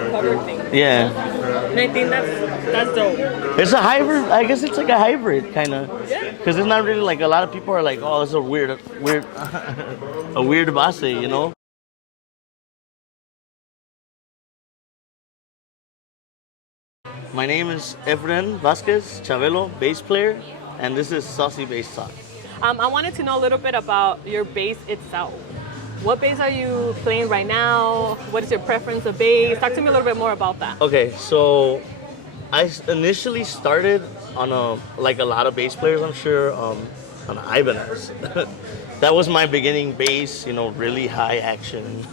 the cover thing. Yeah. And I think that's dope. It's a hybrid. I guess it's like a hybrid kind of. Yeah. Because it's not really like a lot of people are like, oh, it's a weird, a weird base, you know. My name is EFREN VASQUEZ Chavelo, bass player, and this is Saucy Bass Talk. I wanted to know a little bit about your bass itself. What bass are you playing right now? What is your preference of bass? Talk to me a little bit more about that. Okay, so I initially started on like a lot of bass players, I'm sure, on Ibanez. That was my beginning bass, you know, really high action.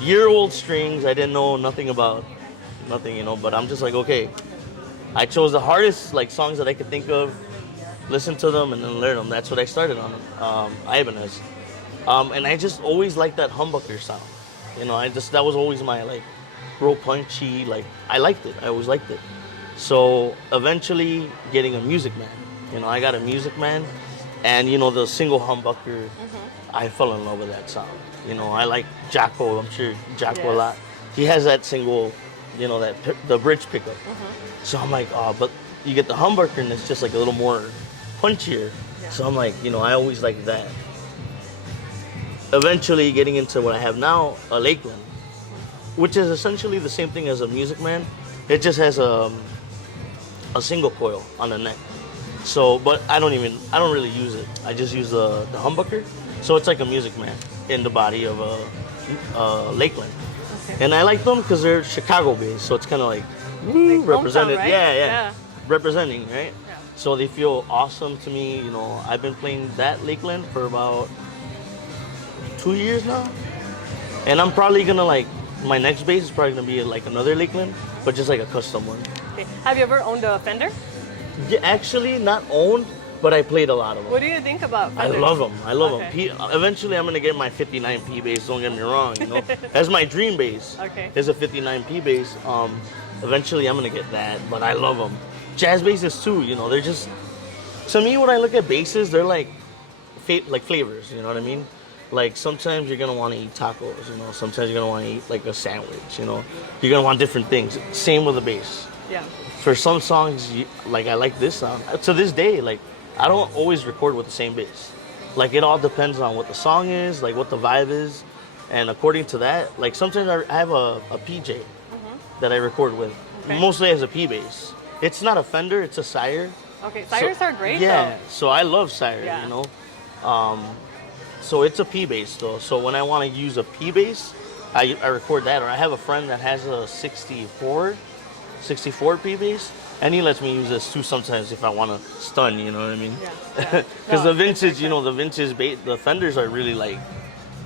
Year-old strings, I didn't know nothing about, you know, but I'm just like, okay. I chose the hardest like songs that I could think of, listen to them, and then learn them. That's what I started on, Ibanez. And I just always liked that humbucker sound. You know, that was always my like real punchy, like I liked it. I always liked it. So eventually getting a Music Man. You know, I got a Music Man, and you know, the single humbucker, I fell in love with that sound. You know, I like Jacko, I'm sure Jacko a lot. He has that single, you know, the bridge pickup. So I'm like, oh, but you get the humbucker and it's just like a little more punchier. Yeah. So I'm like, you know, I always like that. Eventually getting into what I have now, a Lakeland, which is essentially the same thing as a Music Man. It just has a single coil on the neck. So, but I don't really use it. I just use the humbucker. So it's like a Music Man in the body of a Lakeland. Okay. And I like them because they're Chicago based. So it's kind of like, woo, represented. Right? Yeah. Representing, right? Yeah. So they feel awesome to me. You know, I've been playing that Lakeland for about 2 years now. And I'm probably gonna like, my next bass is probably gonna be like another Lakeland, but just like a custom one. Okay. Have you ever owned a Fender? Yeah, actually not owned, but I played a lot of them. What do you think about Fenders? I love them. I love them. Eventually I'm gonna get my 59P bass, don't get me wrong. You know? That's my dream bass. Okay. Is a 59P bass. Eventually I'm gonna get that, but I love them. Jazz basses too, you know, they're just, to me when I look at basses, they're like flavors, you know what I mean? Like sometimes you're gonna wanna eat tacos, you know, sometimes you're gonna wanna eat like a sandwich, you know? You're gonna want different things. Same with the bass. Yeah. For some songs, like I like this sound. To this day, like I don't always record with the same bass. Like it all depends on what the song is, like what the vibe is. And according to that, like sometimes I have a PJ that I record with. Okay. Mostly as a P bass. It's not a Fender, it's a Sire. Okay, Sires are great yeah, though. So I love Sire, you know. So it's a P bass though. So when I want to use a P bass, I record that. Or I have a friend that has a 64 P bass, and he lets me use this too sometimes if I want to stun, you know what I mean? Yeah. Because the vintage, you know, the Fenders are really like,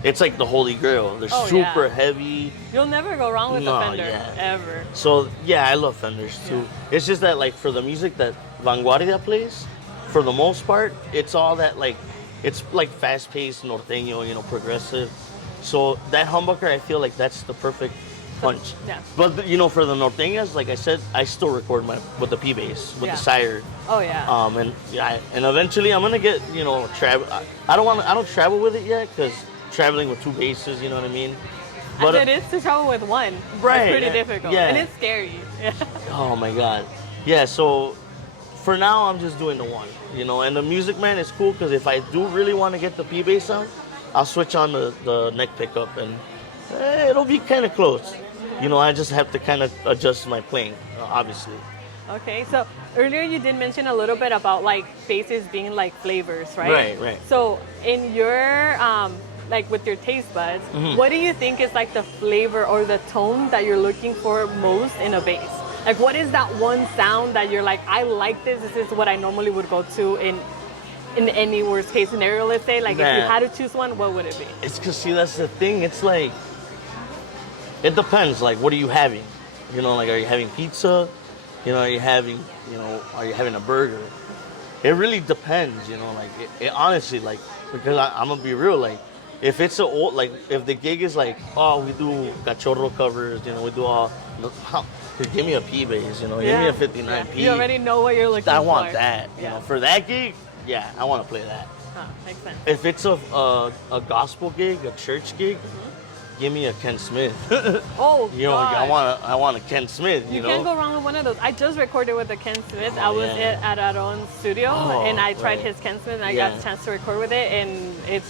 it's like the holy grail. They're super heavy. You'll never go wrong with a Fender, ever. So yeah, I love Fenders too. Yeah. It's just that like for the music that Vanguardia plays, for the most part, it's all that like, it's like fast-paced Norteño, you know, progressive. So that humbucker, I feel like that's the perfect punch. Yeah. But you know, for the Norteñas, like I said, I still record with the P bass, with the Sire. Oh yeah. And eventually I'm gonna get, you know, I don't travel with it yet because traveling with two basses, you know what I mean? But it is to travel with one. Right. It's pretty difficult. Yeah. And it's scary. Yeah. Oh my God. Yeah. So for now, I'm just doing the one, you know. And the Music Man is cool because if I do really want to get the P bass sound, I'll switch on the neck pickup and it'll be kind of close. You know, I just have to kind of adjust my playing, obviously. Okay, so earlier you did mention a little bit about like basses being like flavors, right? Right. So in your, like with your taste buds, what do you think is like the flavor or the tone that you're looking for most in a bass? Like what is that one sound that you're like, I like this is what I normally would go to in any worst case scenario, let's say? Like if you had to choose one, what would it be? It's because, see, that's the thing. It's like, it depends. Like, what are you having? You know, like, are you having pizza? You know, are you having a burger? It really depends, you know, like, it honestly, like, because I'm going to be real, like, if it's if the gig is like, oh, we do cachorro covers, you know, we do all, give me a P bass, you know, give me a 59P. You already know what you're looking for. I want that, you know, for that gig, yeah, I want to play that. Makes sense. If it's a gospel gig, a church gig, give me a Ken Smith. Oh, You know, God. I want a Ken Smith. You know, can't go wrong with one of those. I just recorded with the Ken Smith. Oh, I was yeah. at our own studio, Oh, and I tried right. his Ken Smith, and I Yeah. got a chance to record with it, and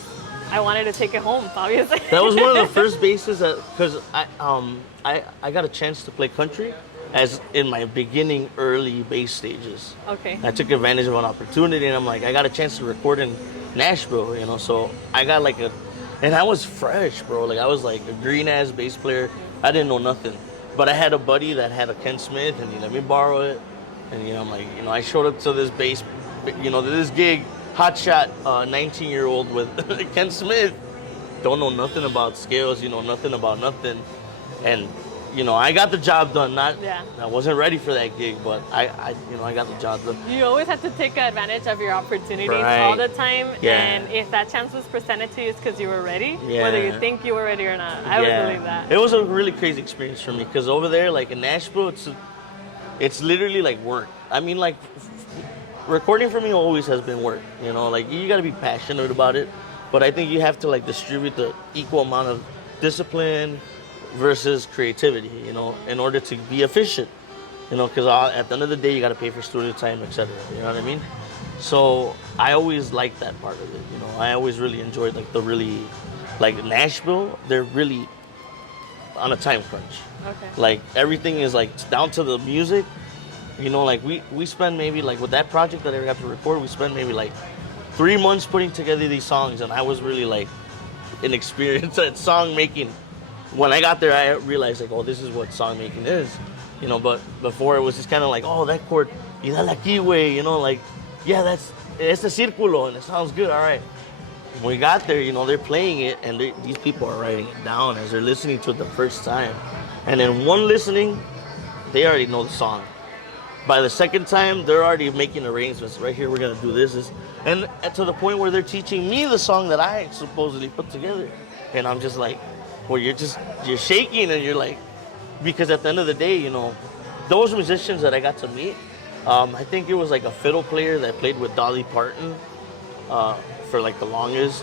I wanted to take it home, obviously. That was one of the first basses that, because I got a chance to play country as in my beginning early bass stages. Okay. I took advantage of an opportunity, and I'm like, I got a chance to record in Nashville, you know, so I got like and I was fresh, bro. Like I was like a green ass bass player. I didn't know nothing, but I had a buddy that had a Ken Smith, and he let me borrow it, and I'm like, I showed up to this bass, to this gig, hotshot 19-year-old with Ken Smith, don't know nothing about scales, nothing about nothing, and I got the job done. I wasn't ready for that gig, but I got the job done. You always have to take advantage of your opportunities Right. all the time, Yeah. and if that chance was presented to you, it's because you were ready, Yeah. whether you think you were ready or not. I would believe that. It was a really crazy experience for me because over there, like in Nashville, it's literally like work. I mean, like recording for me always has been work. Like you got to be passionate about it, but I think you have to like distribute the equal amount of discipline versus creativity, in order to be efficient, because at the end of the day, you got to pay for studio time, etc. You know what I mean? So I always liked that part of it. I always really enjoyed like Nashville. They're really on a time crunch. Okay. Like everything is like down to the music. Like we spend maybe like with that project that I got to record, we spent maybe like 3 months putting together these songs, and I was really like inexperienced at song making. When I got there, I realized like, oh, this is what song making is, But before it was just kind of like, oh, that chord, y dale aquí, güey, like, yeah, it's a círculo, and it sounds good, all right. When we got there, they're playing it, and these people are writing it down as they're listening to it the first time, and in one listening, they already know the song. By the second time, they're already making arrangements. Right here, we're gonna do this, and to the point where they're teaching me the song that I supposedly put together, and I'm just like, well, you're shaking, and you're like, because at the end of the day, those musicians that I got to meet, I think it was like a fiddle player that played with Dolly Parton for like the longest,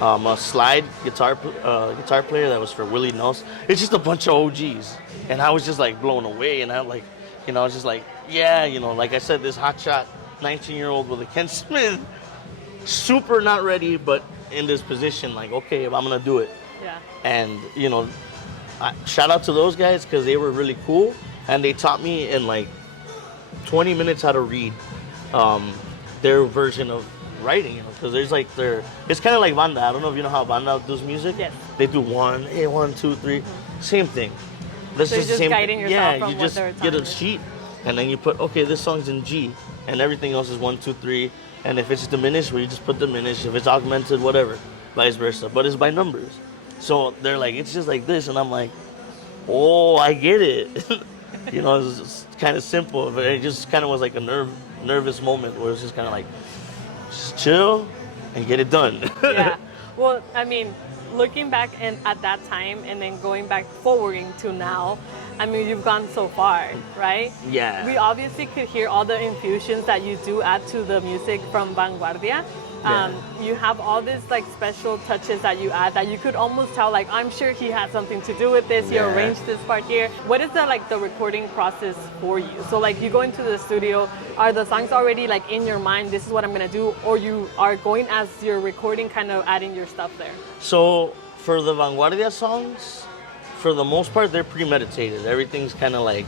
a slide guitar player that was for Willie Nelson. It's just a bunch of OGs, and I was just like blown away, and I'm like, I was just like, yeah, like I said, this hotshot 19-year-old with a Ken Smith, super not ready, but in this position, like, okay, I'm gonna do it. Yeah. And shout out to those guys because they were really cool, and they taught me in like 20 minutes how to read their version of writing, because there's like it's kind of like banda. I don't know if you know how banda does music. Yes. They do 1, 2, 3, same thing. This So is you're the just same guiding thing. yourself Yeah, from you what just they're get a telling you. sheet, and then you put, okay, this song's in G, and everything else is 1, 2, 3, and if it's diminished, well, you just put diminished. If it's augmented, whatever, vice versa. But it's by numbers. So they're like, it's just like this, and I'm like, oh, I get it. It's just kind of simple, but it just kind of was like a nervous moment where it's just kind of like, just chill and get it done. Yeah. Well, I mean, looking back at that time and then going back forwarding to now, I mean, you've gone so far, right? Yeah. We obviously could hear all the infusions that you do add to the music from Vanguardia. You have all these like special touches that you add that you could almost tell, like, I'm sure he had something to do with this. He Yeah. arranged this part here. What is the recording process for you? So like you go into the studio, are the songs already like in your mind, this is what I'm gonna do, or you are going as you're recording, kind of adding your stuff there? So for the Vanguardia songs, for the most part, they're premeditated. Everything's kind of like,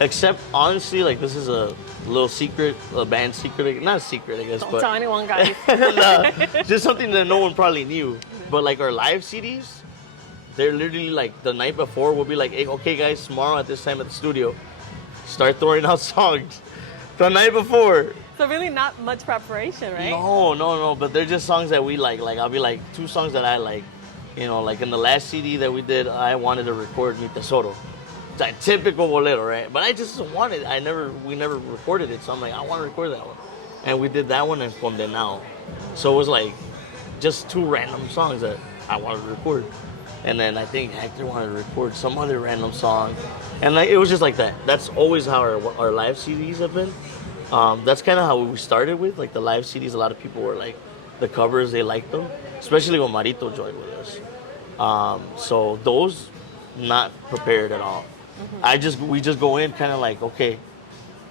except honestly, like this is a little secret, a band secret, not a secret, I guess, Don't but tell anyone, guys. nah, just something that no one probably knew. But like our live CDs, they're literally like the night before, we'll be like, hey, okay guys, tomorrow at this time at the studio, start throwing out songs. The night before. So really not much preparation, right? No, but they're just songs that we like. Like I'll be like, 2 songs that I like. Like in the last CD that we did, I wanted to record Mi Tesoro. It's a typical bolero, right? But I just wanted, we never recorded it. So I'm like, I want to record that one. And we did that one and Condenado. So it was like just 2 random songs that I wanted to record. And then I think Hector wanted to record some other random song. And like, it was just like that. That's always how our live CDs have been. That's kind of how we started with, like the live CDs. A lot of people were like, the covers, they liked them. Especially when Marito joined with us. So those, not prepared at all. We just go in kind of like, okay,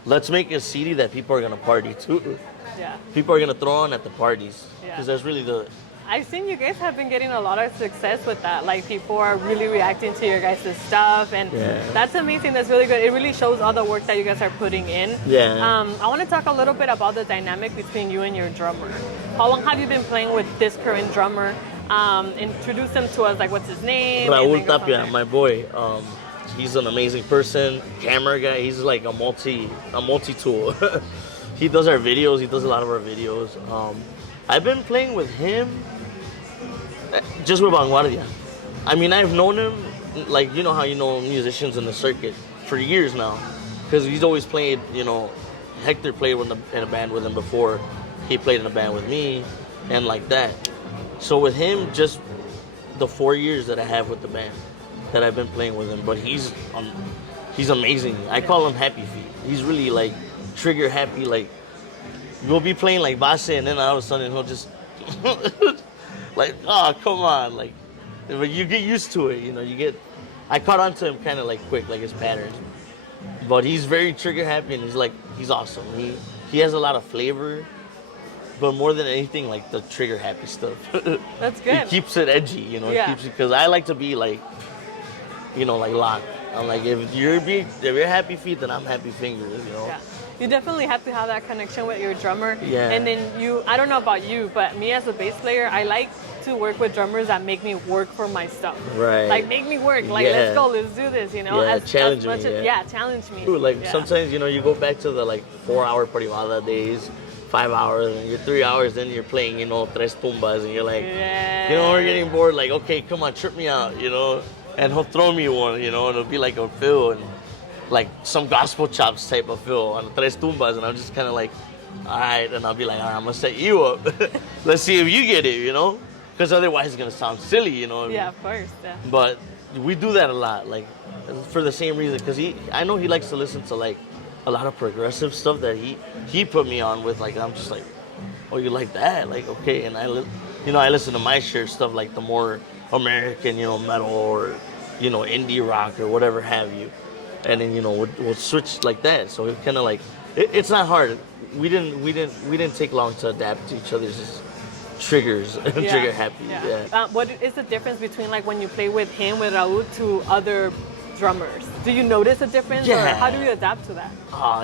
let's make a CD that people are gonna party to. Yeah. People are gonna throw on at the parties, Yeah. because that's really the. I've seen you guys have been getting a lot of success with that. Like people are really reacting to your guys' stuff, and that's amazing. That's really good. It really shows all the work that you guys are putting in. Yeah. I want to talk a little bit about the dynamic between you and your drummer. How long have you been playing with this current drummer? Introduce him to us. Like, what's his name? Raul Tapia, my boy. He's an amazing person, camera guy. He's like a multi-tool. He does our videos. He does a lot of our videos. I've been playing with him just with Vanguardia. I mean, I've known him, like, you know how you know musicians in the circuit, for years now. Because he's always played, you know, Hector played in a band with him before. He played in a band with me, and like that. So with him, just the 4 years that I have with the band, that I've been playing with him. But he's amazing. I call him Happy Feet. He's really like trigger happy. Like, we'll be playing like VASQUEZ, and then all of a sudden he'll just like, oh, come on, like, but you get used to it, you know. I caught on to him kind of like quick, like his patterns. But he's very trigger happy, and he's awesome. He has a lot of flavor, but more than anything, like the trigger happy stuff. That's good. He keeps it edgy, you know. Yeah. Because I like to be like, you know, like locked. I'm like, if you're Happy Feet, then I'm Happy Fingers, you know. Yeah. You definitely have to have that connection with your drummer. Yeah. And then I don't know about you, but me as a bass player, I like to work with drummers that make me work for my stuff. Right. Like, make me work. Like, let's go, let's do this, you know? Yeah, challenge me. Challenge me. Ooh, like, sometimes, you know, you go back to the, like, 4-hour Parivada days, 5 hours, and you're 3 hours, then you're playing, you know, tres tumbas, and you're like, you know, we're getting bored, like, okay, come on, trip me out, you know? And he'll throw me one, you know, and it'll be like a fill, and like some gospel chops type of feel on tres tumbas, and I'm just kind of like, all right, and I'll be like, all right, I'm gonna set you up. Let's see if you get it, you know, because otherwise it's gonna sound silly, you know. Yeah, of course. Yeah. But we do that a lot, like, for the same reason, because I know he likes to listen to like a lot of progressive stuff that he put me on with. Like, I'm just like, oh, you like that? Like, okay, and I listen to my share stuff, like the more American, you know, metal, or, you know, indie rock or whatever have you. And then, you know, we'll switch like that. So it's kind of like, it's not hard. We didn't take long to adapt to each other's triggers and trigger happy. Yeah. What is the difference between like when you play with him, with Raul, to other drummers? Do you notice a difference? Yeah. Or how do you adapt to that?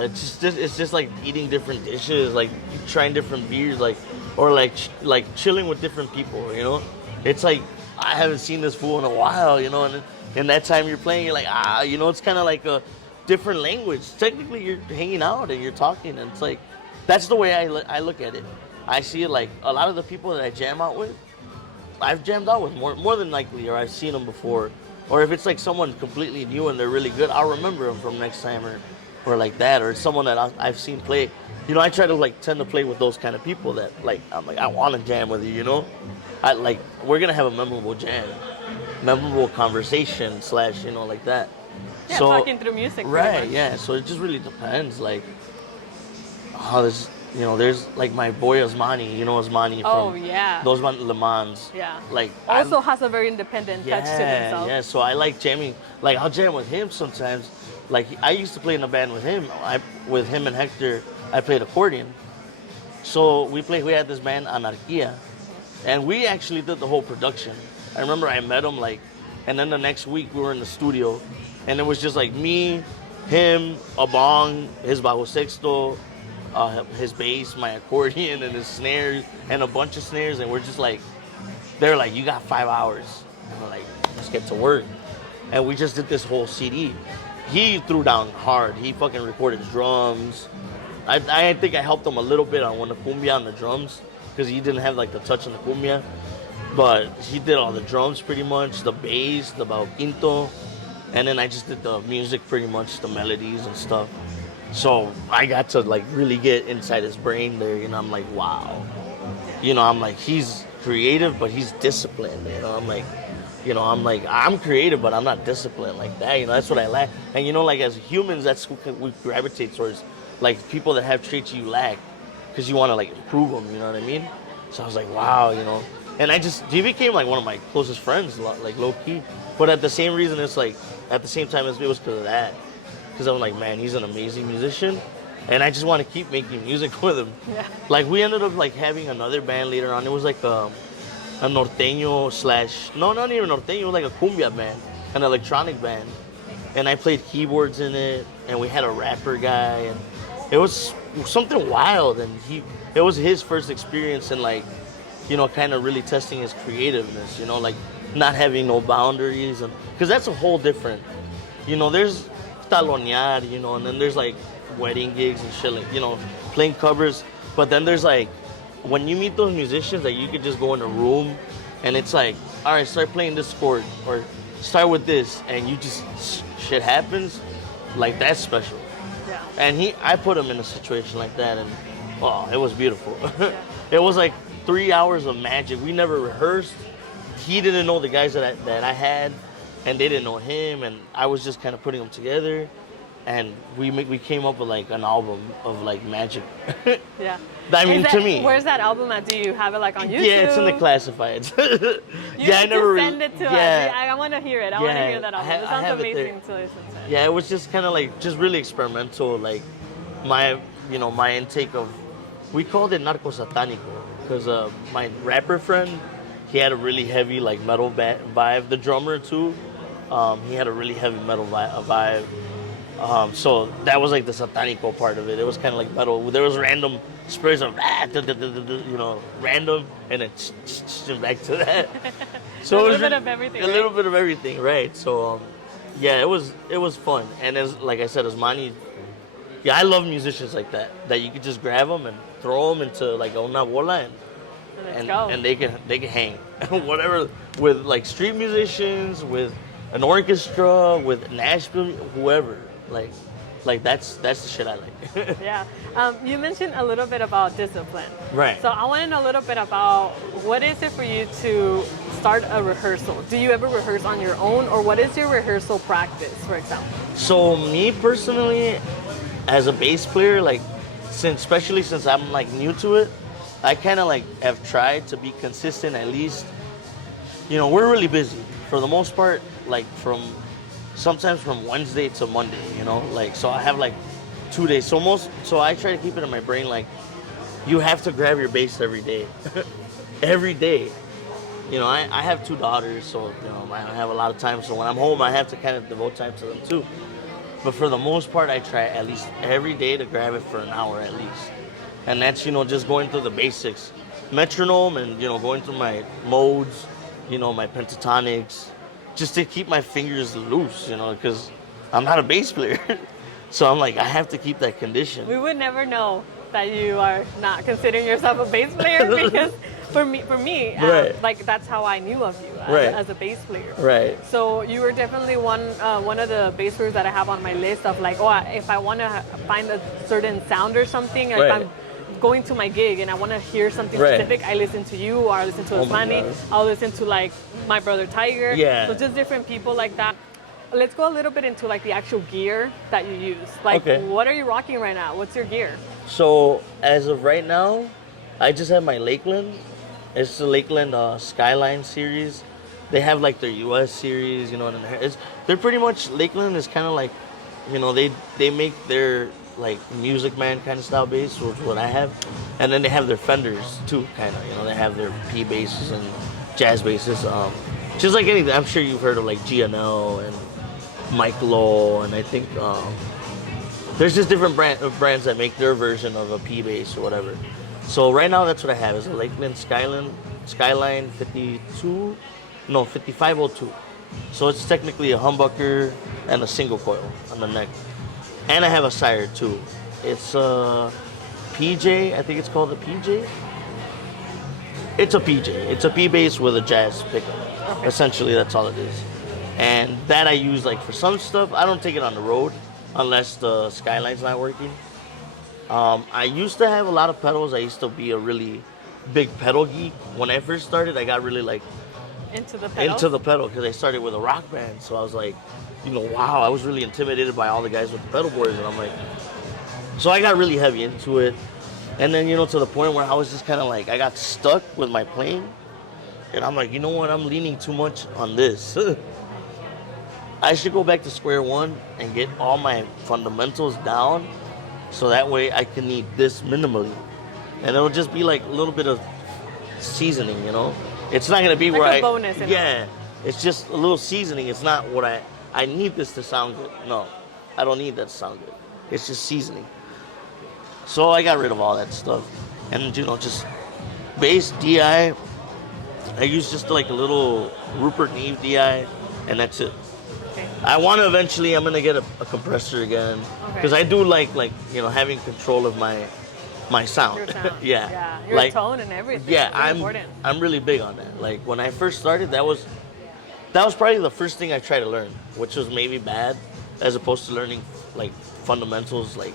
It's just like eating different dishes, like trying different beers, like, or like chilling with different people, you know? It's like, I haven't seen this fool in a while, you know, and in that time you're playing, you're like, you know, it's kind of like a different language. Technically, you're hanging out and you're talking, and it's like, that's the way I look at it. I see it like a lot of the people that I jam out with, I've jammed out with more than likely, or I've seen them before. Or if it's like someone completely new and they're really good, I'll remember them from next time, or like that, or it's someone that I've seen play. You know, I try to like tend to play with those kind of people that like, I'm like, I want to jam with you, you know? We're going to have a memorable jam. Memorable conversation / you know, like that. Yeah, so, talking through music. Right, yeah. So it just really depends. Like, there's like my boy Osmani. You know Osmani from those Le Mans. Yeah. Like, also has a very independent touch to himself. Yeah, so I like jamming. Like, I'll jam with him sometimes. Like, I used to play in a band with him. With him and Hector, I played accordion. So we had this band, Anarquia. And we actually did the whole production. I remember I met him, like, and then the next week we were in the studio, and it was just like me, him, a bong, his bajo sexto, his bass, my accordion, and his snares, and a bunch of snares, and we're just like, they're like, you got 5 hours. And we're like, let's get to work. And we just did this whole CD. He threw down hard. He fucking recorded drums. I think I helped him a little bit on the cumbia on the drums, because he didn't have like the touch on the cumbia. But he did all the drums pretty much, the bass, the bajo quinto, and then I just did the music pretty much, the melodies and stuff. So I got to like really get inside his brain there, you know. I'm like, wow. You know, I'm like, he's creative, but he's disciplined, you know. I'm like, I'm creative, but I'm not disciplined like that, you know. That's what I lack. And you know, like as humans, that's who we gravitate towards, like people that have traits you lack, because you want to like improve them, you know what I mean? So I was like, wow, you know. And he became like one of my closest friends, like low key. But at the same reason, it's like, at the same time, it was because of that. Because I'm like, man, he's an amazing musician. And I just want to keep making music with him. Yeah. Like, we ended up like having another band later on. It was like a Norteño / no, not even Norteño, it was like a cumbia band, an electronic band. And I played keyboards in it, and we had a rapper guy, and it was something wild. And it was his first experience in like, you know, kind of really testing his creativeness, you know, like not having no boundaries. And because that's a whole different, you know, there's talonear, you know, and then there's like wedding gigs and shit, like, you know, playing covers. But then there's like, when you meet those musicians that you could just go in a room and it's like, all right, start playing this chord or start with this, and you just, shit happens, like that's special. Yeah. And I put him in a situation like that, and oh, it was beautiful. Yeah. It was like 3 hours of magic. We never rehearsed. He didn't know the guys that I had, and they didn't know him, and I was just kind of putting them together, and we came up with like an album of like magic. Yeah. I mean, to me. Where's that album at? Do you have it like on YouTube? Yeah, it's in the classifieds. You I need never. to send it to us. I want to hear it. I want to hear that album. It sounds amazing to listen to. Yeah, it was just kind of like just really experimental. Like my intake of, we called it narco satanico because my rapper friend, he had a really heavy like metal vibe. The drummer too, he had a really heavy metal vibe. So that was like the satanico part of it. It was kind of like metal. There was random sprays of, you know, random, and then back to that. So a little bit of everything. A little bit of everything, right? So, yeah, it was fun. And as like I said, as Manny, yeah, I love musicians like that you could just grab them and throw them into like una bola and they can hang, whatever, with like street musicians, with an orchestra, with Nashville, whoever. Like that's the shit I like. Yeah. You mentioned a little bit about discipline. Right. So I want to know a little bit about what is it for you to start a rehearsal? Do you ever rehearse on your own, or what is your rehearsal practice, for example? So me personally, as a bass player, like especially since I'm like new to it, I kind of like have tried to be consistent at least. You know, we're really busy for the most part, like sometimes from Wednesday to Monday, you know, like, so I have like 2 days. So I try to keep it in my brain, like, you have to grab your bass every day. Every day. You know, I have 2 daughters, so, you know, I have a lot of time. So when I'm home, I have to kind of devote time to them too. But for the most part, I try at least every day to grab it for an hour at least. And that's, you know, just going through the basics. Metronome and, you know, going through my modes, you know, my pentatonics, just to keep my fingers loose, you know, because I'm not a bass player. So I'm like, I have to keep that condition. We would never know that you are not considering yourself a bass player, because for me, right. like that's how I knew of you right. as a bass player. Right. So you were definitely one of the bass players that I have on my list of like, oh, if I want to find a certain sound or something, right. if I'm going to my gig and I want to hear something right. specific, I listen to you, or I listen to Osmani, I'll listen to like my brother Tiger. Yeah. So just different people like that. Let's go a little bit into like the actual gear that you use. Like, okay. What are you rocking right now? What's your gear? So as of right now, I just have my Lakeland. It's the Lakeland Skyline series. They have like their US series, you know, and they're pretty much, Lakeland is kind of like, you know, they make their like Music Man kind of style bass, which is what I have. And then they have their Fenders too, kind of, you know, they have their P basses and jazz basses. Just like anything, I'm sure you've heard of like GNL and Mike Lowe, and I think there's just different brands that make their version of a P bass or whatever. So right now that's what I have, is a Lakeland Skyline 5502. So it's technically a humbucker and a single coil on the neck. And I have a sire too. It's a PJ, I think it's called a PJ. It's a PJ. It's a P bass with a jazz pickup. Okay. Essentially, that's all it is. And that I use like for some stuff. I don't take it on the road unless the Skyline's not working. I used to have a lot of pedals. I used to be a really big pedal geek. When I first started, I got really like into the pedal because I started with a rock band. So I was like, you know, wow, I was really intimidated by all the guys with the pedal boards, and I'm like, so I got really heavy into it. And then, you know, to the point where I was just kind of like, I got stuck with my playing. And I'm like, you know what? I'm leaning too much on this. I should go back to square one and get all my fundamentals down so that way I can eat this minimally. And it'll just be like a little bit of seasoning, you know? It's not going to be like where a bonus. Yeah, it's just a little seasoning. It's not what I need this to sound good. No, I don't need that to sound good. It's just seasoning. So I got rid of all that stuff. And, you know, just bass, DI. I use just like a little Rupert Neve DI, and that's it. Okay. I want to eventually, I'm going to get a compressor again. Because I do like, you know, having control of my sound. Your sound. Yeah. Your like, tone and everything. Yeah, important. I'm really big on that. Like when I first started, that was probably the first thing I tried to learn, which was maybe bad, as opposed to learning like fundamentals. Like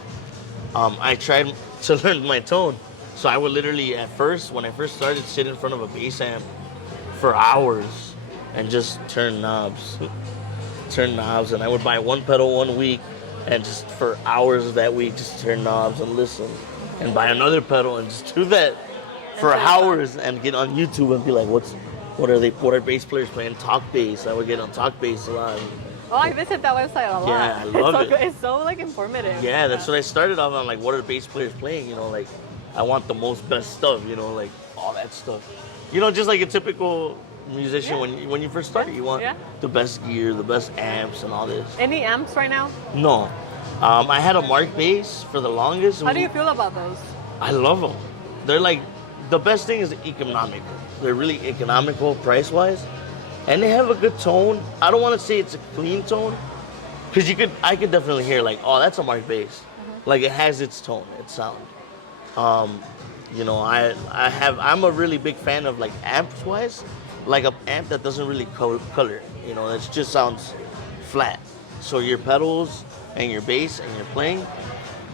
I tried to learn my tone, so I would literally when I first started, sit in front of a bass amp for hours and just turn knobs, and I would buy one pedal 1 week and just for hours that week just turn knobs and listen, and buy another pedal and just do that for hours and get on YouTube and be like, what are bass players playing? Talk bass. I would get on Talk Bass a lot. Oh, I visit that website a lot. Yeah, I love it. It's so like informative. Yeah, that's what I started off on. Like, what are the bass players playing? You know, like I want the most best stuff. You know, like all that stuff. You know, just like a typical musician when you first start, you want the best gear, the best amps, and all this. Any amps right now? No, I had a Mark bass for the longest. How do you feel about those? I love them. They're like the best thing is economical. They're really economical price-wise, and they have a good tone. I don't want to say it's a clean tone, because I could definitely hear like, oh, that's a Mark bass. Like it has its tone, its sound. You know, I'm a really big fan of like amps-wise, like an amp that doesn't really color. You know, that just sounds flat. So your pedals and your bass and your playing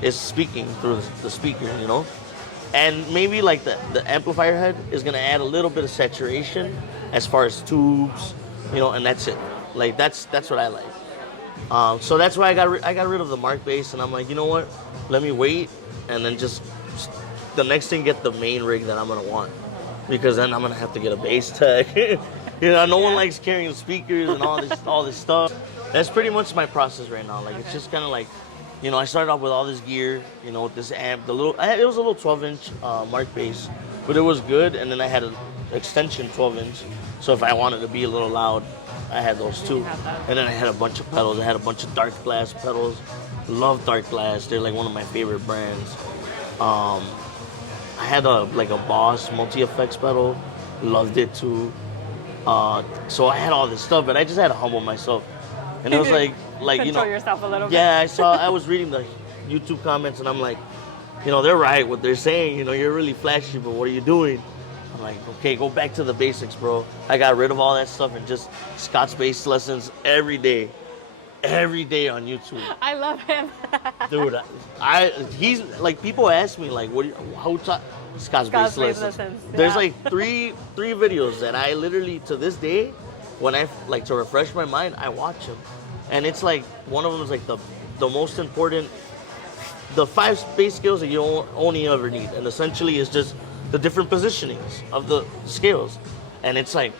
is speaking through the speaker. You know. And maybe like the amplifier head is gonna add a little bit of saturation as far as tubes, you know, and that's it. Like that's what I like. So that's why I got rid of the Mark bass, and I'm like, you know what? Let me wait, and then just the next thing get the main rig that I'm gonna want, because then I'm gonna have to get a bass tech. You know, no one likes carrying speakers and all this stuff. That's pretty much my process right now. Like it's just kind of like. You know, I started off with all this gear, you know, with this amp, it was a little 12-inch Mark bass, but it was good, and then I had an extension 12-inch, so if I wanted to be a little loud, I had those too. And then I had a bunch of pedals. I had a bunch of dark glass pedals. Love dark glass. They're like one of my favorite brands. I had a Boss multi-effects pedal. Loved it too. So I had all this stuff, but I just had to humble myself. And it was like control yourself a little bit. Yeah, I was reading the YouTube comments, and I'm like, you know, they're right what they're saying. You know, you're really flashy, but what are you doing? I'm like, okay, go back to the basics, bro. I got rid of all that stuff and just Scott's bass lessons every day on YouTube. I love him. Dude, he's like, people ask me like, how taught Scott's bass lessons? There's like three videos that I literally to this day, when I like to refresh my mind, I watch them, and it's like one of them is like the most important, the 5 bass scales that you only ever need, and essentially it's just the different positionings of the scales, and it's like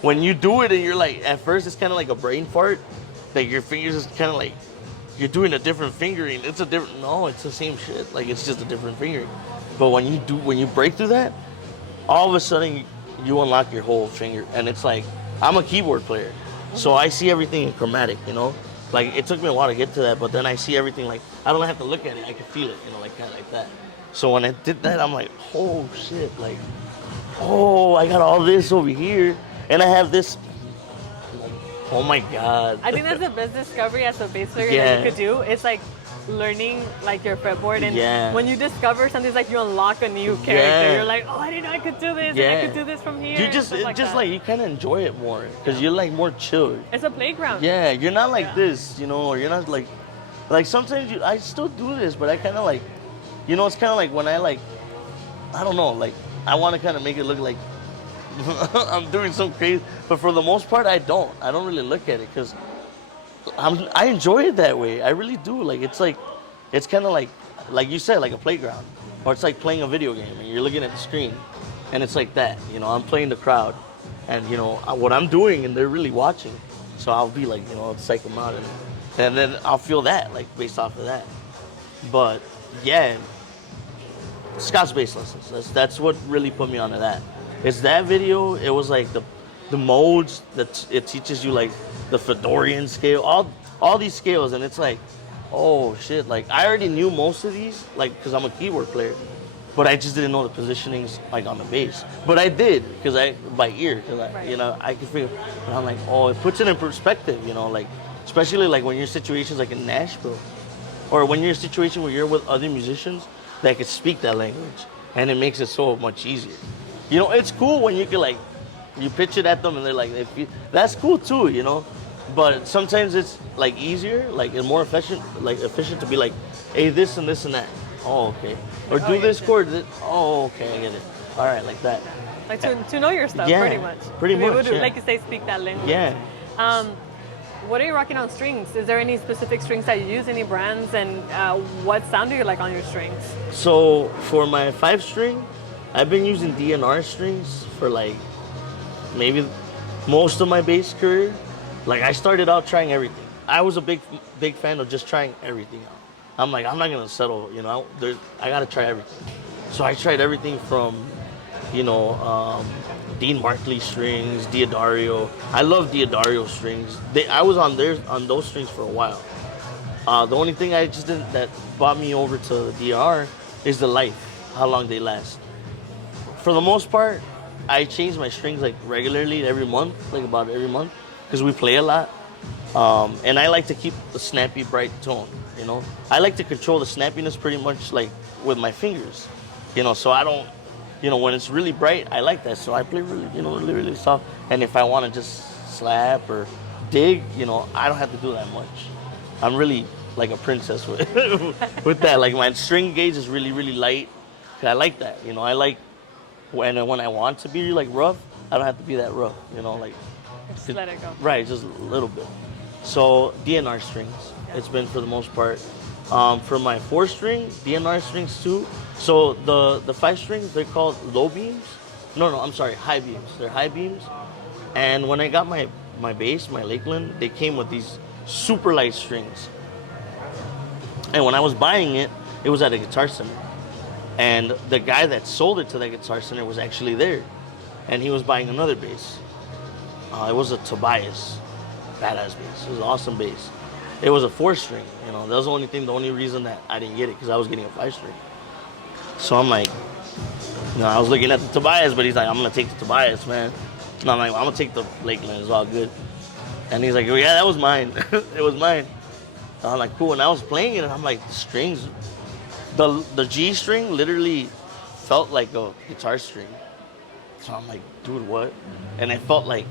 when you do it and you're like, at first it's kind of like a brain fart, like your fingers is kind of like you're doing a different fingering. It's the same shit. Like it's just a different fingering, but when you break through that, all of a sudden you unlock your whole finger, and it's like. I'm a keyboard player, so I see everything in chromatic, you know? Like, it took me a while to get to that, but then I see everything, like, I don't have to look at it, I can feel it, you know, like, kind of like that. So when I did that, I'm like, oh, shit, like, oh, I got all this over here, and I have this, oh my God. I think that's the best discovery as a bass player that you could do. It's like learning like your fretboard, and when you discover something, it's like you unlock a new character. You're like, oh, I didn't know I could do this, and I could do this from here. You just like you kind of enjoy it more because you're like more chilled. It's a playground. Yeah, you're not like this, you know, or you're not like sometimes I still do this, but I kind of like, you know, it's kind of like when I don't know, like I want to kind of make it look like I'm doing some crazy, but for the most part, I don't really look at it because I enjoy it that way. I really do. Like it's kind of like you said, like a playground, or it's like playing a video game and you're looking at the screen, and it's like that. You know, I'm playing the crowd, and you know what I'm doing, and they're really watching. So I'll be like, you know, I'll psych them out, and then I'll feel that like based off of that. But yeah, Scott's bass lessons. That's what really put me onto that. It's that video. It was like the modes that it teaches you, like the Fedorian scale, all these scales, and it's like, oh shit, like I already knew most of these, like because I'm a keyboard player, but I just didn't know the positionings like on the bass. But I did because I by ear, because Right. you know I can figure. And I'm like, oh, it puts it in perspective, you know, like especially like when you're in situations like in Nashville, or when you're in a situation where you're with other musicians that can speak that language, and it makes it so much easier. You know, it's cool when you can like, you pitch it at them and they're like, that's cool too, you know. But sometimes it's like easier, like and more efficient to be like, hey, this and this and that. Oh, okay. Or do this chord. Oh, okay, I get it. All right, like that. Like to know your stuff, Yeah, pretty much. pretty To be able much, to, yeah. like you say, speak that language. Yeah. What are you rocking on strings? Is there any specific strings that you use, any brands, and what sound do you like on your strings? So for my 5-string, I've been using DNR strings for like maybe most of my bass career. Like I started out trying everything. I was a big fan of just trying everything out. I'm like, I'm not gonna settle, you know. I gotta try everything. So I tried everything from, you know, Dean Markley strings, Diodario. I love Diodario strings. I was on those strings for a while. The only thing I just didn't that brought me over to the DR is the life, how long they last. For the most part, I change my strings like regularly every month, like about every month, because we play a lot. And I like to keep the snappy, bright tone, you know. I like to control the snappiness pretty much like with my fingers, you know, so I don't, you know, when it's really bright, I like that. So I play really, you know, really soft. And if I want to just slap or dig, you know, I don't have to do that much. I'm really like a princess with, with that. Like my string gauge is really, really light. I like that, you know, I like when I want to be like rough, I don't have to be that rough, you know, like. Just let it go. Right, just a little bit. So DNR strings, it's been for the most part. For my 4-string, DNR strings too. So the 5 strings, they're called low beams. No, I'm sorry, high beams. They're high beams. And when I got my bass, my Lakeland, they came with these super light strings. And when I was buying it, it was at a Guitar Center. And the guy that sold it to that Guitar Center was actually there. And he was buying another bass. It was a Tobias, badass bass. It was an awesome bass. It was a 4-string, you know. That was the only reason that I didn't get it, because I was getting a 5-string. So I'm like, you know, I was looking at the Tobias, but he's like, I'm gonna take the Tobias, man. And I'm like, well, I'm gonna take the Lakeland, it's all good. And he's like, well, yeah, that was mine. It was mine. And I'm like, cool. And I was playing it, and I'm like, the strings, the G string literally felt like a guitar string. So I'm like, dude, what? And it felt like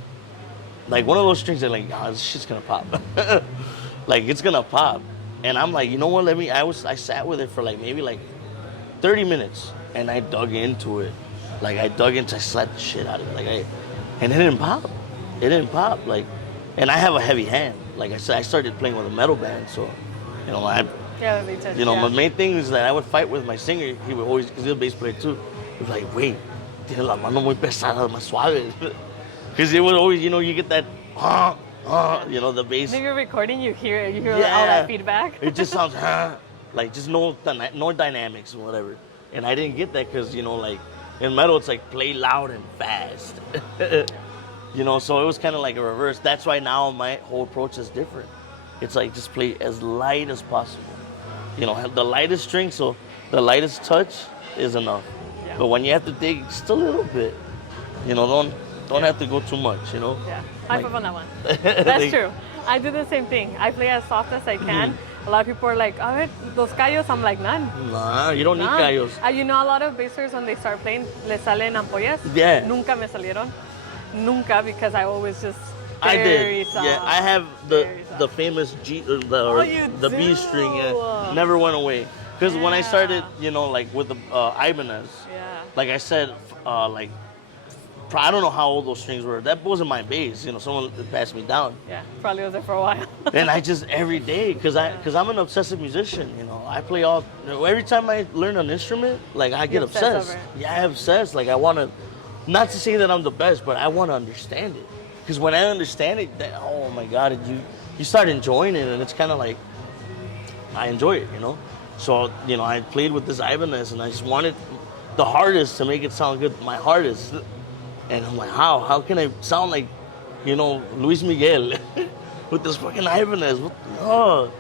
one of those strings that like, oh, this shit's gonna pop. Like, it's gonna pop. And I'm like, you know what, I sat with it for like maybe like 30 minutes, and I dug into it. I slapped the shit out of it. And it didn't pop. It didn't pop. Like, and I have a heavy hand. Like I said, I started playing with a metal band, so, you know, that makes sense. my main thing is that I would fight with my singer. He would always, because he's a bass player too, he was like, wait, tiene la mano muy pesada, más suave. Because it would always, you know, you get that, you know, the bass. When you're recording, you hear all that feedback. It just sounds, like just no dynamics or whatever. And I didn't get that because, you know, like in metal, it's like play loud and fast. You know, so it was kind of like a reverse. That's why now my whole approach is different. It's like just play as light as possible. You know, have the lightest string, so the lightest touch is enough. Yeah. But when you have to dig just a little bit, you know, don't have to go too much, you know? Yeah, high five on that one. That's true. I do the same thing. I play as soft as I can. A lot of people are like, a ver, los callos. I'm like, none. Nah, you don't need callos. You know, a lot of bassers, when they start playing, les salen ampollas. Yeah. Nunca me salieron. Nunca, because I always just I very did. soft. Yeah, I have the famous G, the B string. Yeah, never went away. Because when I started, you know, like with the Ibanez, like I said, like I don't know how old those strings were. That wasn't my bass. You know, someone passed me down. Yeah, probably was there for a while. And I just every day, because I'm an obsessive musician. You know, I play every time I learn an instrument, like I get obsessed. Yeah, I obsessed. Like I want to Not to say that I'm the best, but I want to understand it. Because when I understand it, then, oh my God, you start enjoying it, and it's kind of like, I enjoy it, you know? So, you know, I played with this Ibanez, and I just wanted the hardest to make it sound good, my hardest. And I'm like, how? How can I sound like, you know, Luis Miguel with this fucking Ibanez? Oh.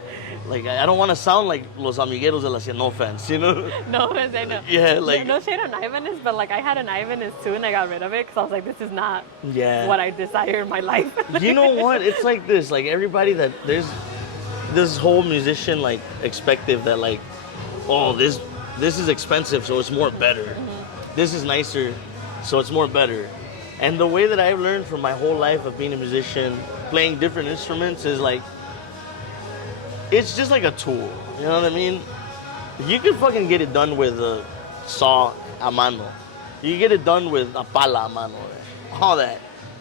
Like, I don't want to sound like Los Amigueros de la Sierra, no offense, you know? No offense, I know. Yeah, like... No shade on Ibanez, but like I had an Ibanez too and I got rid of it because I was like, this is not what I desire in my life. You know what? It's like this. Like, everybody that... There's this whole musician, like, expective that, like, oh, this is expensive, so it's more better. Mm-hmm. This is nicer, so it's more better. And the way that I've learned from my whole life of being a musician, playing different instruments, is like... It's just like a tool, you know what I mean? You can fucking get it done with a saw a mano. You get it done with a pala a mano, all that.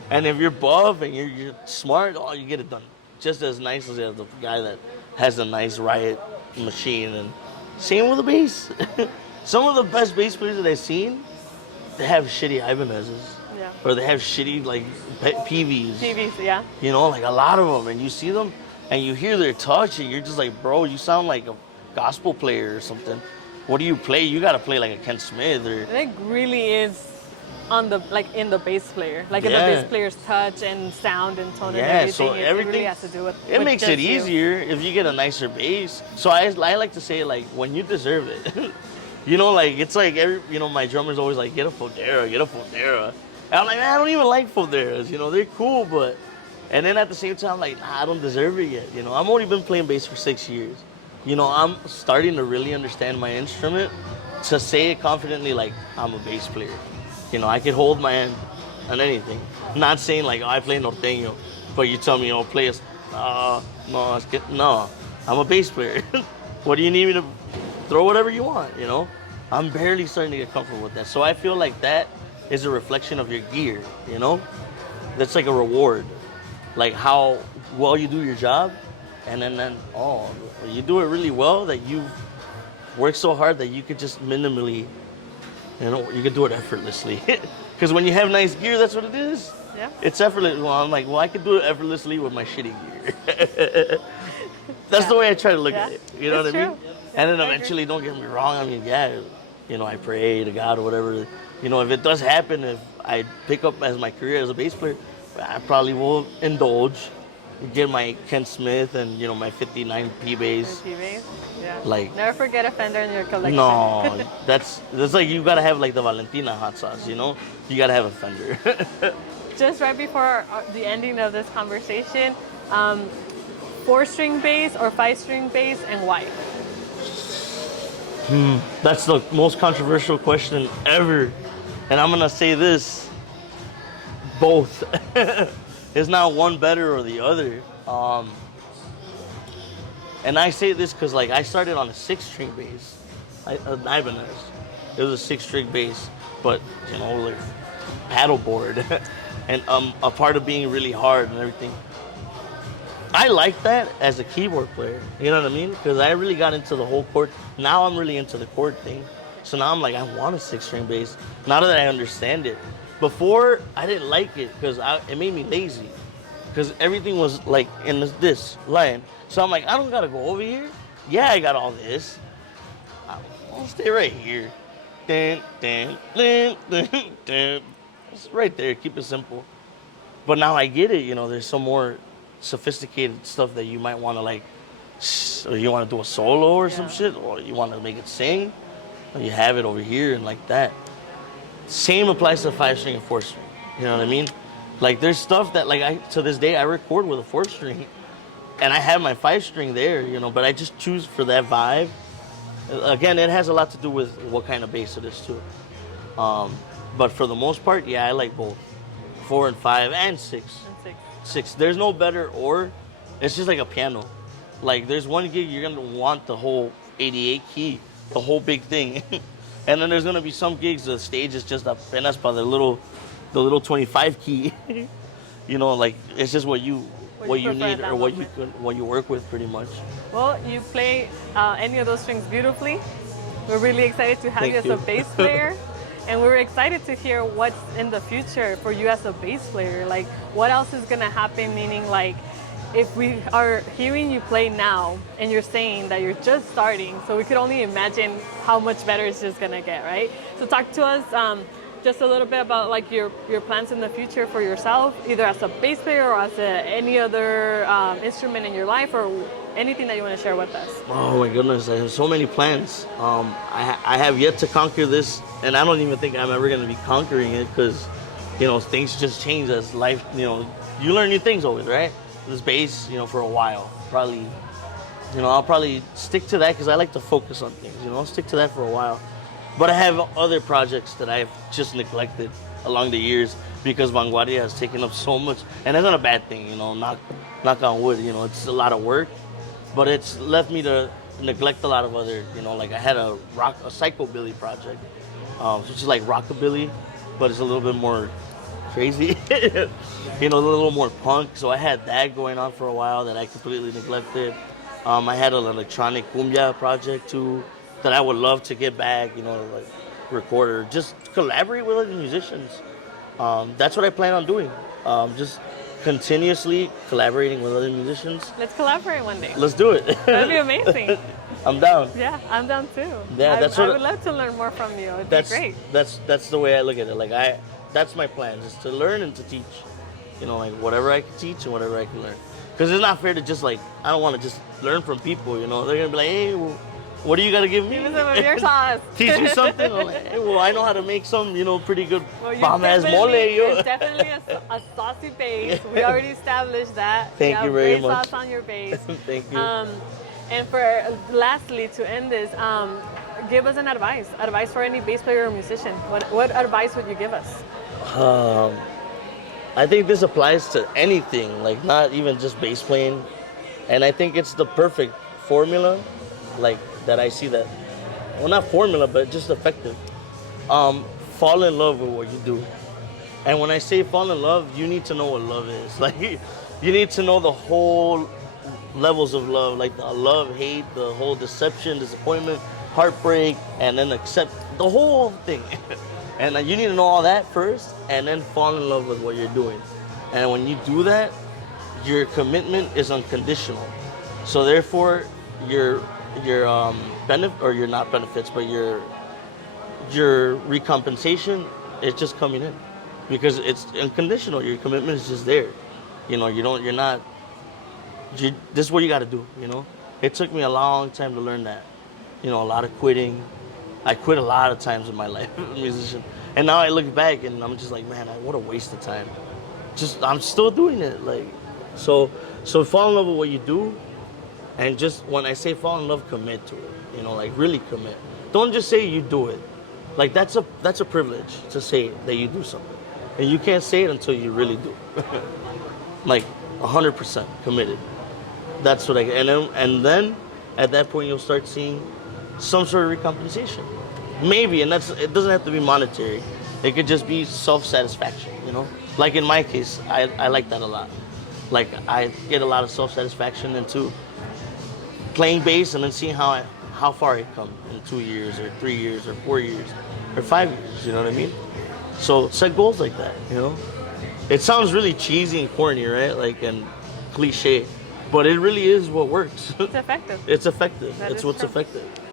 And if you're buff and you're smart, oh, you get it done just as nice as the guy that has a nice riot machine. And same with the bass. Some of the best bass players that I've seen, they have shitty Ibanez's. Yeah. Or they have shitty, like, PVs. PVs, yeah. You know, like a lot of them. And you see them, and you hear their touch, and you're just like, bro, you sound like a gospel player or something. What do you play? You gotta play like a Ken Smith or... I think really is on the, like, in the bass player. Like, in the bass player's touch and sound and tone and everything. So everything it really has to do with it makes it you. easier if you get a nicer bass. So I like to say, like, when you deserve it. You know, like, it's like, my drummer's always like, get a Fodera, get a Fodera. And I'm like, man, I don't even like Foderas. You know, they're cool, but... And then at the same time, like, nah, I don't deserve it yet. You know, I've only been playing bass for 6 years. You know, I'm starting to really understand my instrument to say it confidently, like, I'm a bass player. You know, I can hold my hand on anything. Not saying, like, oh, I play Norteño, but you tell me, oh, play a... No, I'm a bass player. What do you need me to... Throw whatever you want, you know? I'm barely starting to get comfortable with that. So I feel like that is a reflection of your gear, you know? That's like a reward. Like how well you do your job, and then you do it really well that you work so hard that you could just minimally, you know, you could do it effortlessly. Because when you have nice gear, that's what it is. Yeah. It's effortless. Well, I'm like, well, I could do it effortlessly with my shitty gear. That's the way I try to look at it. You know what I mean? And then eventually, don't get me wrong, I mean, you know, I pray to God or whatever. You know, if it does happen, if I pick up as my career as a bass player, I probably will indulge, get my Ken Smith and, you know, my 59 P bass. P-bass, yeah. Like, never forget a Fender in your collection. No, that's like you gotta have like the Valentina hot sauce, you know? You gotta have a Fender. Just right before the ending of this conversation, 4-string bass or 5-string bass, and why? That's the most controversial question ever. And I'm gonna say this, both. It's not one better or the other. And I say this because, like, I started on a 6-string bass, an Ibanez. It was a 6-string bass, but, you know, like, paddleboard. And a part of being really hard and everything. I like that as a keyboard player, you know what I mean? Because I really got into the whole chord. Now I'm really into the chord thing. So now I'm like, I want a 6-string bass. Now that I understand it. Before, I didn't like it because it made me lazy. Because everything was like in this line. So I'm like, I don't got to go over here. Yeah, I got all this. I'll stay right here. Dun, dun, dun, dun, dun. It's right there. Keep it simple. But now I get it. You know, there's some more sophisticated stuff that you might want to, like, or you want to do a solo or some shit, or you want to make it sing, or you have it over here and like that. Same applies to 5-string and 4-string. You know what I mean? Like, there's stuff that, like, to this day I record with a 4-string, and I have my 5-string there, you know, but I just choose for that vibe. Again, it has a lot to do with what kind of bass it is too. But for the most part, yeah, I like both 4 and 5 and 6. 6. There's no better or. It's just like a piano. Like, there's one gig you're gonna want the whole 88 key, the whole big thing, and then there's gonna be some gigs the stage is just apenas para the little 25 key. You know, like, it's just what you need or what you work with pretty much. Well, you play any of those strings beautifully. We're really excited to have you as a bass player. And we're excited to hear what's in the future for you as a bass player. Like, what else is gonna happen? Meaning, like, if we are hearing you play now and you're saying that you're just starting, so we could only imagine how much better it's just gonna get, right? So talk to us just a little bit about like your plans in the future for yourself, either as a bass player or as any other instrument in your life, or anything that you want to share with us. Oh my goodness, I have so many plans. I have yet to conquer this, and I don't even think I'm ever gonna be conquering it because, you know, things just change as life, you know, you learn new things always, right? This bass, you know, for a while, probably, you know, I'll probably stick to that because I like to focus on things, you know, I'll stick to that for a while. But I have other projects that I've just neglected along the years because Vanguardia has taken up so much, and that's not a bad thing, you know, knock on wood, you know, it's a lot of work, but it's left me to neglect a lot of other, you know, like I had a psychobilly project, which is like rockabilly, but it's a little bit more crazy, you know, a little more punk. So I had that going on for a while that I completely neglected. I had an electronic cumbia project too that I would love to get back, you know, like record or just collaborate with other musicians. That's what I plan on doing. Just continuously collaborating with other musicians. Let's collaborate one day. Let's do it. That'd be amazing. I'm down. Yeah, I'm down too. Yeah, I would love to learn more from you. It'd be great. That's the way I look at it. Like that's my plan, is to learn and to teach. You know, like whatever I can teach and whatever I can learn. Because it's not fair to just like, I don't want to just learn from people, you know. They're going to be like, hey, well, what do you got to give me? Give me some of your sauce. Teach me something. I'm like, hey, well, I know how to make some, you know, pretty good bomb-ass mole. It's definitely a saucy base. We already established that. Thank you very much. Great sauce on your base. Thank you. And for lastly, to end this, give us an advice for any bass player or musician. What advice would you give us? I think this applies to anything, like not even just bass playing. And I think it's the perfect formula, like that I see that, well, not formula, but just effective. Fall in love with what you do. And when I say fall in love, you need to know what love is. Like, you need to know the whole levels of love, like the love, hate, the whole deception, disappointment, heartbreak, and then accept the whole thing. And you need to know all that first, and then fall in love with what you're doing. And when you do that, your commitment is unconditional. So therefore, your benefit, or your not benefits, but your recompensation is just coming in, because it's unconditional. Your commitment is just there. You know, this is what you got to do. You know, it took me a long time to learn that. You know, a lot of quitting. I quit a lot of times in my life as a musician. And now I look back and I'm just like, man, what a waste of time. I'm still doing it. Like, so fall in love with what you do. And just when I say fall in love, commit to it. You know, like really commit. Don't just say you do it. Like that's a privilege to say that you do something. And you can't say it until you really do. Like 100% committed. That's what and then at that point you'll start seeing some sort of recompensation. Maybe, and it doesn't have to be monetary. It could just be self-satisfaction, you know? Like in my case, I like that a lot. Like I get a lot of self-satisfaction into playing bass and then seeing how far I come in 2 years or 3 years or 4 years or 5 years, you know what I mean? So set goals like that, you know? It sounds really cheesy and corny, right? Like, and cliche, but it really is what works. It's effective. It's effective. That It's is what's true. effective.